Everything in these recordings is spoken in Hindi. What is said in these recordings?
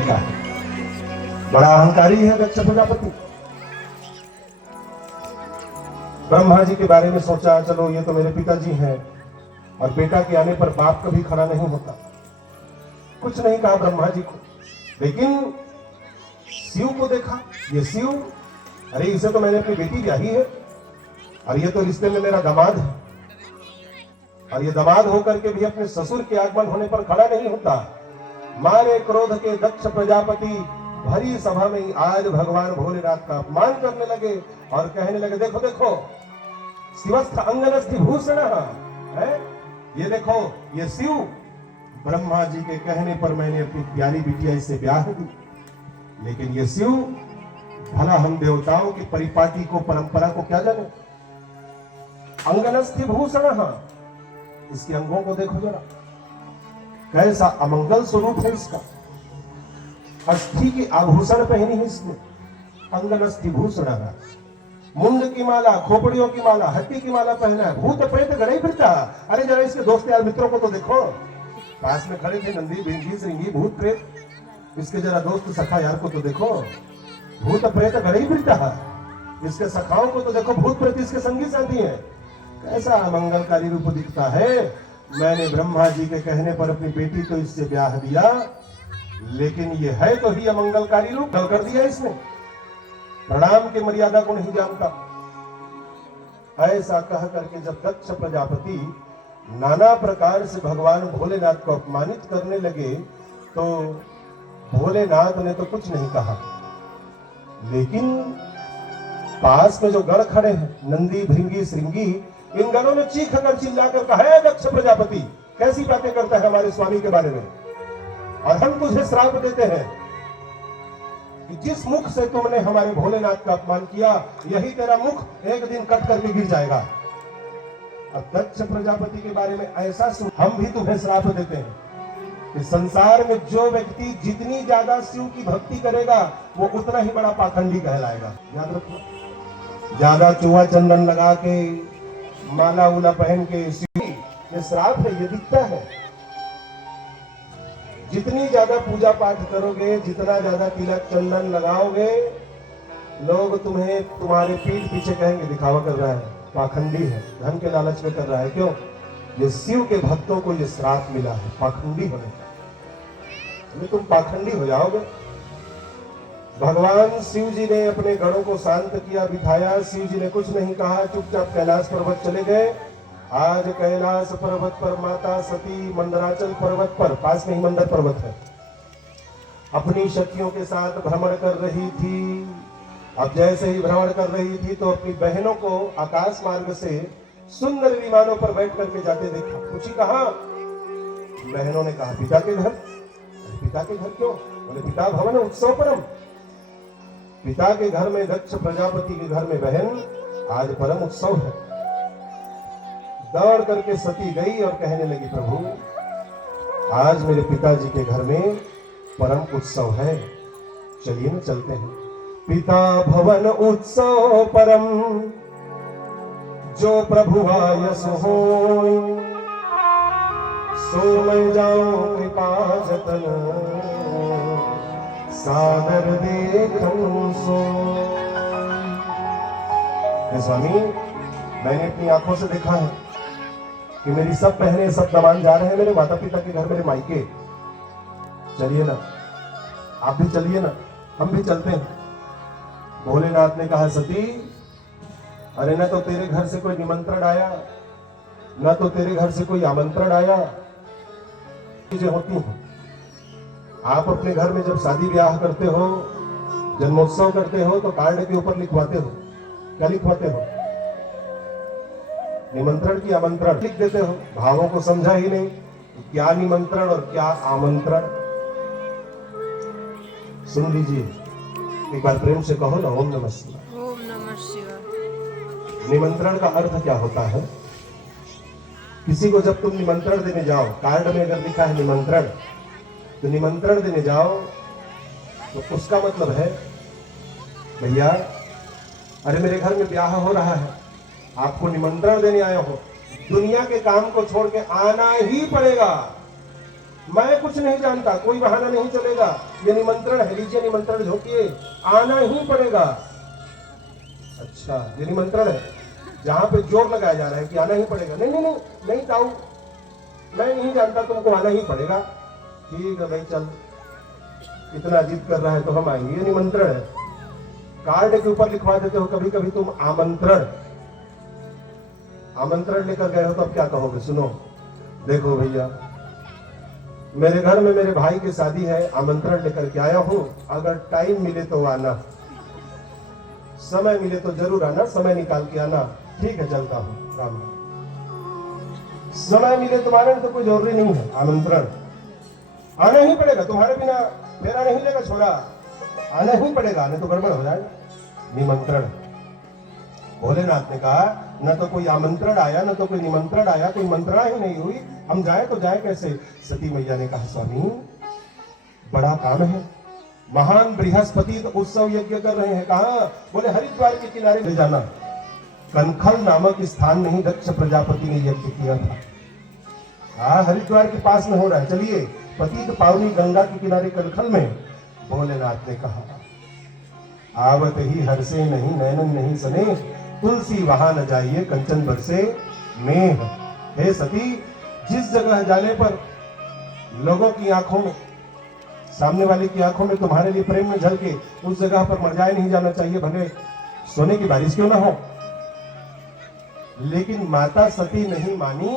बेटा है, बड़ा अहंकारी है दक्ष प्रजापति। ब्रह्मा जी के बारे में सोचा, चलो ये तो मेरे पिताजी हैं, और बेटा के आने पर बाप कभी खड़ा नहीं होता। कुछ नहीं कहा ब्रह्मा जी को, लेकिन शिव को देखा। ये शिव, अरे इसे तो मैंने अपनी बेटी ब्याही है, और ये तो रिश्ते में मेरा दामाद है, और ये दामाद होकर के भी अपने ससुर के आगमन होने पर खड़ा नहीं होता। मारे क्रोध के दक्ष प्रजापति भरी सभा में ही आज भगवान भोलेनाथ का अपमान करने लगे और कहने लगे, देखो देखो शिवस्थ अंगनस्थि भूषण है, ये देखो ये शिव, ब्रह्मा जी के कहने पर मैंने अपनी प्यारी बिटिया से ब्याह दी, लेकिन ये शिव भला हम देवताओं की परिपाटी को, परंपरा को क्या जाने। अंगनस्थि भूषण, इसके अंगों को देखो जरा, कैसा अमंगल स्वरूप है इसका। अस्थि की आभूषण पहनी है इसने, अंगनस्थि भूषण, मुंड की माला, खोपड़ियों की माला, हड्डी की माला पहना है, भूत प्रेत गड़े फिरता। अरे जरा इसके दोस्त यार मित्रों को तो देखो, पास में खड़े थे नंदी भिंगी श्रृंगी भूत प्रेत, इसके जरा दोस्त सखा यार को तो देखो, भूत प्रेत गड़े फिरता। इसके सखाओं को तो देखो, भूत प्रेत इसके संगी साथी हैं। कैसा अमंगलकारी रूप दिखता है। मैंने ब्रह्मा जी के कहने पर अपनी बेटी को इससे ब्याह दिया, लेकिन ये है तो ही अमंगलकारी रूप कर दिया इसने, प्रणाम की मर्यादा को नहीं जानता। ऐसा कह करके जब दक्ष प्रजापति नाना प्रकार से भगवान भोलेनाथ को अपमानित करने लगे, तो भोलेनाथ ने तो कुछ नहीं कहा, लेकिन पास में जो गण खड़े हैं नंदी भृंगी श्रृंगी, इन गणों ने चीख कर चिल्लाकर कहा, है दक्ष प्रजापति कैसी बातें करता है हमारे स्वामी के बारे में, और हम तुझे श्राप देते हैं कि जिस मुख से तुमने हमारे भोलेनाथ का अपमान किया, यही तेरा मुख एक दिन कट करके गिर जाएगा। अब दक्ष प्रजापति के बारे में ऐसा सुन, हम भी तुम्हें श्राप देते हैं कि संसार में जो व्यक्ति जितनी ज्यादा शिव की भक्ति करेगा, वो उतना ही बड़ा पाखंडी कहलाएगा। याद रखो, ज्यादा चूहा चंदन लगा के, माला उला पहन के शिव, ये श्राप है, ये दिखता है। जितनी ज्यादा पूजा पाठ करोगे, जितना ज्यादा तिलक चंदन लगाओगे, लोग तुम्हें तुम्हारे पीठ पीछे कहेंगे दिखावा कर रहा है, पाखंडी है, धन के लालच में कर रहा है। क्यों? ये शिव के भक्तों को ये श्राप मिला है पाखंडी होने का। तुम पाखंडी हो जाओगे। भगवान शिव जी ने अपने गणों को शांत किया, बिठाया। शिव जी ने कुछ नहीं कहा, चुपचाप कैलाश पर्वत चले गए। आज कैलाश पर्वत पर माता सती मंदराचल पर्वत पर, पास में ही मंदर पर्वत है, अपनी शक्तियों के साथ भ्रमण कर रही थी। अब जैसे ही भ्रमण कर रही थी तो अपनी बहनों को आकाश मार्ग से सुंदर विमानों पर बैठ करके जाते देखा। पूछी कहाँ? बहनों ने कहा पिता के घर। पिता के घर क्यों? बोले पिता भवन उत्सव परम, पिता के घर में, दक्ष प्रजापति के घर में बहन, आज परम उत्सव है। दौड़ करके सती गई और कहने लगी, प्रभु आज मेरे पिताजी के घर में परम उत्सव है, चलिए ना चलते हैं। पिता भवन उत्सव परम, जो प्रभु आयस होय, सो मैं जाऊं कृपा जतन, सादर देखूं सो। स्वामी, मैंने अपनी आंखों से देखा है कि मेरी सब बहनें, सब दमान जा रहे हैं मेरे माता पिता के घर, मेरे मायके। चलिए ना, आप भी चलिए ना, हम भी चलते हैं। भोलेनाथ ने कहा, सती अरे न तो तेरे घर से कोई निमंत्रण आया, न तो तेरे घर से कोई आमंत्रण आया। चीजें होती हैं, आप अपने घर में जब शादी ब्याह करते हो, जन्मोत्सव करते हो, तो कार्ड के ऊपर लिखवाते हो, क्या लिखवाते हो? निमंत्रण की आमंत्रण लिख देते हो। भावों को समझा ही नहीं, क्या निमंत्रण और क्या आमंत्रण। सुन लीजिए, एक बार प्रेम से कहो ना, ओम नमः शिवाय। ओम नमः शिवाय। निमंत्रण का अर्थ क्या होता है? किसी को जब तुम निमंत्रण देने जाओ, कार्ड में अगर लिखा है निमंत्रण, तो निमंत्रण देने जाओ तो उसका मतलब है, भैया अरे मेरे घर में ब्याह हो रहा है, आपको निमंत्रण देने आया हो, दुनिया के काम को छोड़ के आना ही पड़ेगा। मैं कुछ नहीं जानता, कोई बहाना नहीं चलेगा। ये निमंत्रण है, लीजिए निमंत्रण झोंकिए, आना ही पड़ेगा। अच्छा, ये निमंत्रण है जहां पे जोर लगाया जा रहा है कि आना ही पड़ेगा। नहीं नहीं नहीं नहीं ताऊ, मैं नहीं जानता, तुमको आना ही पड़ेगा। ठीक है भाई, चल, इतना जिद कर रहा है तो हम आएंगे। ये निमंत्रण है। कार्ड के ऊपर लिखवा देते हो कभी कभी तुम आमंत्रण। आमंत्रण लेकर गए हो तो अब क्या कहोगे? सुनो, देखो भैया, मेरे घर में मेरे भाई की शादी है, आमंत्रण लेकर के आया हूं, अगर टाइम मिले तो आना, समय मिले तो जरूर आना, समय निकाल के आना। ठीक है, चलता हूं, राम राम। समय मिले तुम्हारे तो कोई जरूरी नहीं है, आमंत्रण आना ही पड़ेगा, तुम्हारे बिना मेरा नहीं लेगा छोरा, आना ही पड़ेगा, नहीं तो गड़बड़ हो जाएगा। निमंत्रण। भोलेनाथ ने कहा, न तो कोई आमंत्रण आया, न तो कोई निमंत्रण आया, कोई मंत्रणा ही नहीं हुई, हम जाए तो जाए कैसे? सती मैया ने कहा, स्वामी बड़ा काम है, महान बृहस्पति तो उत्सव यज्ञ कर रहे हैं। कहा? बोले हरिद्वार के किनारे ले जाना। कनखल नामक स्थान में ही दक्ष प्रजापति ने यज्ञ किया था। हाँ, हरिद्वार के पास में हो रहा है। चलिए, पतित पावनी गंगा के किनारे कनखल में। भोलेनाथ ने कहा, आवत ही हर्षे नहीं नैनन नहीं सने, तुलसी वहां न जाइए कंचन बरसे मेघ। हे सती, जिस जगह जाने पर लोगों की आंखों में, सामने वाले की आंखों में तुम्हारे लिए प्रेम में झलके, उस जगह पर मरजाए नहीं जाना चाहिए, भले सोने की बारिश क्यों ना हो। लेकिन माता सती नहीं मानी।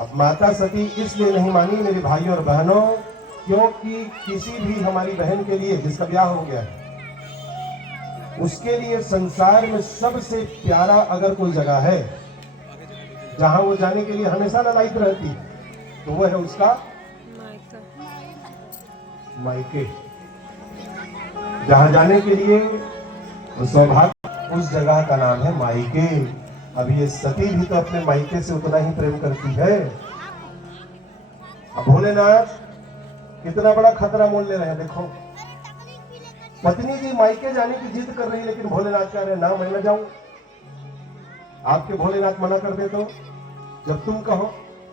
अब माता सती इसलिए नहीं मानी मेरे भाई और बहनों, क्योंकि किसी भी हमारी बहन के लिए जिसका ब्याह हो गया है, उसके लिए संसार में सबसे प्यारा अगर कोई जगह है जहां वो जाने के लिए हमेशा लालायित रहती है, तो वो है उसका मायके। जहां जाने के लिए सौभाग्य, उस जगह का नाम है मायके। अब ये सती भी तो अपने मायके से उतना ही प्रेम करती है। अब भोलेनाथ कितना बड़ा खतरा मोल ले रहे हैं। देखो, पत्नी जी मायके जाने की जिद कर रही है, लेकिन भोलेनाथ कह रहे हैं, ना मैं न जाऊं। आपके भोलेनाथ मना कर दे तो जब तुम कहो,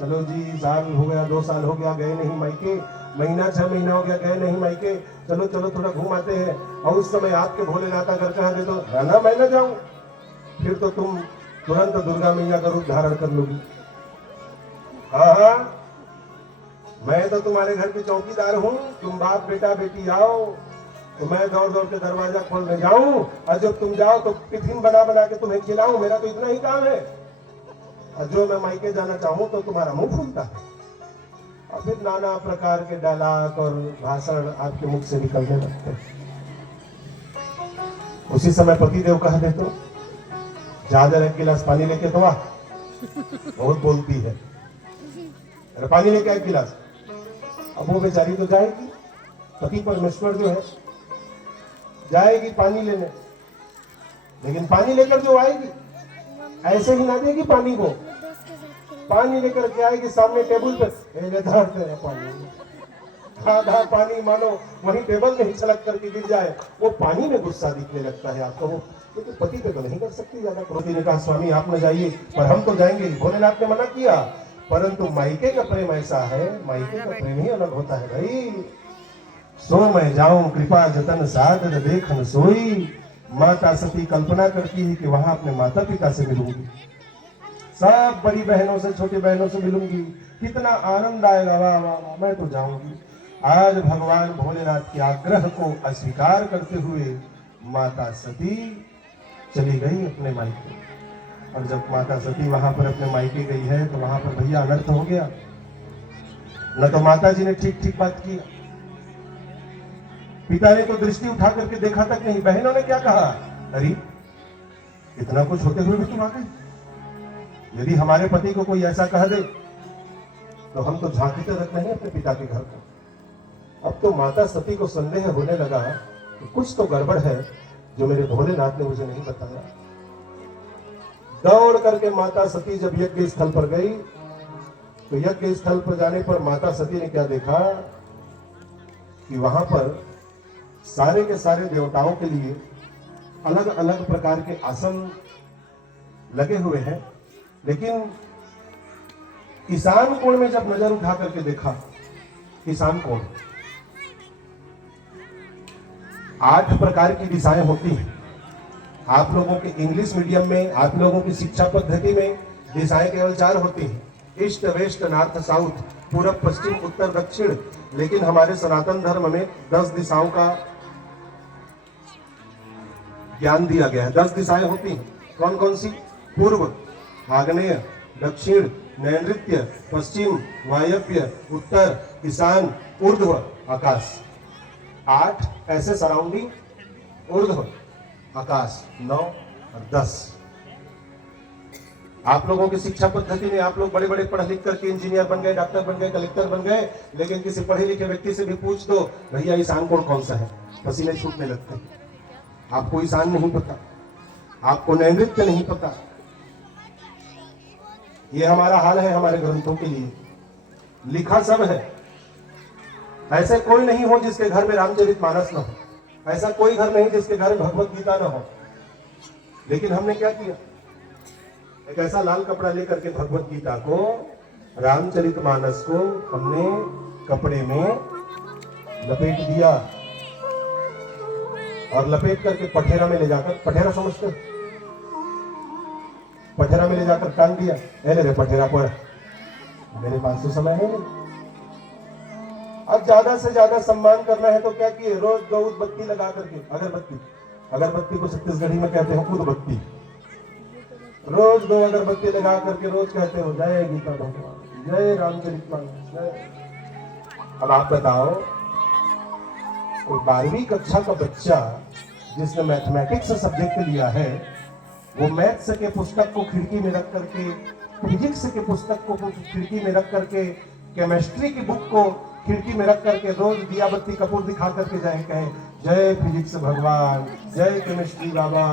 चलो जी साल हो गया, 2 साल हो गया गए नहीं मायके, महीना 6 महीना हो गया गए नहीं मायके, चलो चलो थोड़ा घूम आते हैं, और उस समय आपके भोलेनाथ अगर कह दे तो ना मैं न जाऊं, फिर तो तुम तुरंत दुर्गा मैया का रूप धारण कर लोगी। हाँ हाँ, मैं तो तुम्हारे घर के चौकीदार हूँ, तुम बाप बेटा बेटी आओ तो मैं दौड़ दौड़ के दरवाजा खोलने जाऊं, और जब तुम जाओ तो टिफिन बना बना के तुम्हें खिलाऊं, मेरा तो इतना ही काम है। और जो मैं मायके जाना चाहूं तो तुम्हारा मुंह फूलता है, और फिर नाना प्रकार के डायलॉग और भाषण आपके मुख से निकलने लगते हैं। उसी समय पतिदेव कह दे तो ज्यादा एक गिलास पानी लेके तो आ, बहुत बोलती है, अरे पानी लेके आ 1 गिलास। अब वो बेचारी तो जाएगी, पति परमेश्वर जो है जाएगी पानी लेने, लेकिन पानी लेकर जो आएगी ऐसे ही ना देगी पानी को, पानी लेकर के आएगी सामने टेबल पे, पानी आधा पानी मानो वही टेबल में ही छलक करके गिर जाए, वो पानी में गुस्सा दिखने लगता है आपको। वो तो पति पे तो नहीं कर सकती ज्यादा। क्रोधी ने कहा, स्वामी आप न जाइए, पर हम तो जाएंगे। भोलेनाथ ने मना किया, परंतु मायके का प्रेम ऐसा है, मायके का प्रेम ही अलग होता है भाई। सो मैं जाऊं कृपा जतन सादर देखन सोई। माता सती कल्पना करती है कि वहां अपने माता पिता से मिलूंगी, सब बड़ी बहनों से छोटी बहनों से मिलूंगी, कितना आनंद आएगा, वाह वाह वाह, मैं तो जाऊंगी। आज भगवान भोलेनाथ के आग्रह को अस्वीकार करते हुए माता सती चली गई अपने मायके। और जब माता सती वहां पर अपने मायके गई है तो वहां पर भैया अनर्थ हो गया। न तो माता जी ने ठीक ठीक बात की, पिता ने तो दृष्टि उठा करके देखा तक नहीं। बहनों ने क्या कहा, अरे इतना कुछ होते हुए भी तुम आ गए। यदि हमारे पति को कोई ऐसा कह दे तो हम तो झांकीते रख नहीं अपने पिता के घर को। अब तो माता सती को संदेह होने लगा कि कुछ तो गड़बड़ है जो मेरे भोलेनाथ ने मुझे नहीं बताया। दौड़ करके माता सती जब यज्ञ स्थल पर गई तो यज्ञ स्थल पर जाने पर माता सती ने क्या देखा कि वहां पर सारे के सारे देवताओं के लिए अलग अलग प्रकार के आसन लगे हुए हैं, लेकिन ईशान कोण में जब नजर उठा करके देखा, ईशान कोण 8 प्रकार की दिशाएं होती हैं। आप लोगों के इंग्लिश मीडियम में, आप लोगों की शिक्षा पद्धति में दिशाएं केवल 4 होती हैं, ईस्ट वेस्ट नॉर्थ साउथ, पूरब पश्चिम उत्तर दक्षिण। लेकिन हमारे सनातन धर्म में 10 दिशाओं का ज्ञान दिया गया है। 10 दिशाएं होती हैं। कौन कौन सी? पूर्व, आग्नेय, दक्षिण, नैऋत्य, पश्चिम, वायव्य, उत्तर, ईशान, ऊर्ध्व, आकाश। 8 ऐसे सराउंडिंग, ऊर्ध्व, आकाश 9 और 10। आप लोगों की शिक्षा पद्धति में आप लोग बड़े बड़े पढ़ लिख करके इंजीनियर बन गए, डॉक्टर बन गए, कलेक्टर बन गए, लेकिन किसी पढ़े लिखे व्यक्ति से भी पूछ दो, भैया ईशान कोण कौन सा है, पसीने छूटने लगते हैं। आपको ईशान नहीं पता, आपको नैऋत्य नहीं पता। ये हमारा हाल है हमारे ग्रंथों के लिए, लिखा सब है। ऐसे कोई नहीं हो जिसके घर में रामचरितमानस न हो, ऐसा कोई घर नहीं जिसके घर में भगवत गीता न हो। लेकिन हमने क्या किया? एक ऐसा लाल कपड़ा लेकर के भगवत गीता को, रामचरितमानस को हमने कपड़े में लपेट दिया और लपेट करके पठेरा में ले जाकर, पठेरा समझते हो? पठेरा में ले जाकर टांग दिया। ले रे पठेरा पढ़, मेरे पास तो समय है नहीं। अब ज्यादा से ज्यादा सम्मान करना है तो क्या किए? रोज 2 बत्ती लगा करके, अगरबत्ती, अगरबत्ती को छत्तीसगढ़ी में कहते हैं उदबत्ती, रोज 2 अगरबत्ती लगा करके रोज कहते हो जय गीता भगवान, जय रामचरितमानस, जय। अब आप बताओ, कोई 12वीं कक्षा का बच्चा जिसने मैथमेटिक्स सब्जेक्ट लिया है, वो मैथ्स के पुस्तक को खिड़की में रख करके, फिजिक्स के पुस्तक को खिड़की में रख करके, केमिस्ट्री की बुक को खिड़की में रख करके रोज दिया बत्ती कपूर दिखा करके जाए, कहे जय फिजिक्स भगवान, जय केमिस्ट्री बाबा।